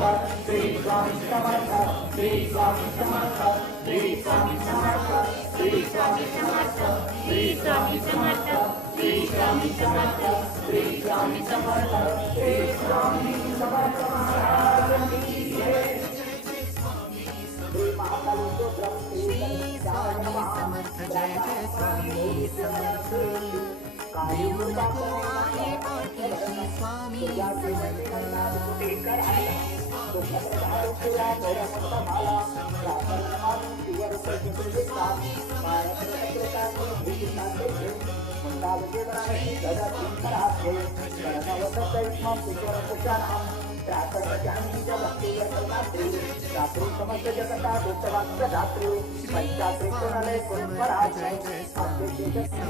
श्री स्वामी समर्थ श्री स्वामी समर्थ श्री स्वामी समर्थ श्री स्वामी समर्थ श्री स्वामी समर्थ श्री स्वामी समर्थ श्री स्वामी समर्थ श्री स्वामी समर्थ महाराज की जय। श्री महाकाली स्तोत्र श्री स्वामी समर्थ जय जय स्वामी समर्थ काली दुर्गा आहे पाठी श्री स्वामी श्री स्वामी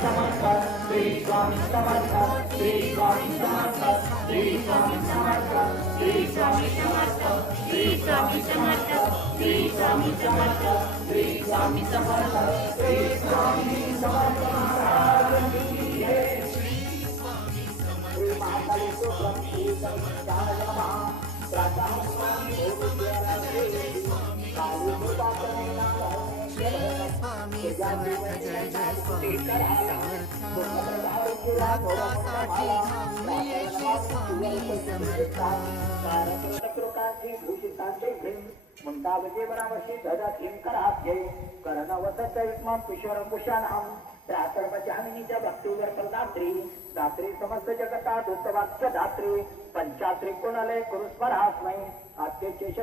समर्थ श्री स्वामी समर्थ श्री स्वामी समर्थ श्री स्वामी समर्थ श्री स्वामी समर्थ श्री स्वामी समर्थ श्री स्वामी समर्थ श्री स्वामी समर्थ महाराज की जय। श्री महाकाली स्तोत्र श्री सच्चिदानंद नमः प्रातः स्वामी काली दुर्गा स्वामी समर्थ जय जय स्वामी समर्थ भक्तासाठी धावणे श्री स्वामी समर्थ मुंडावजे वनावशी धजा किंकराब्जे कर्णवतैस्मं किशोरभूषणं त्रातर्वजामिनीच्या भक्तीवर प्रदात्री दात्री समस्त जगता दूतवाक्य दात्री पंचात्रिकोणले कुरुस्मरास्मै आद्यचे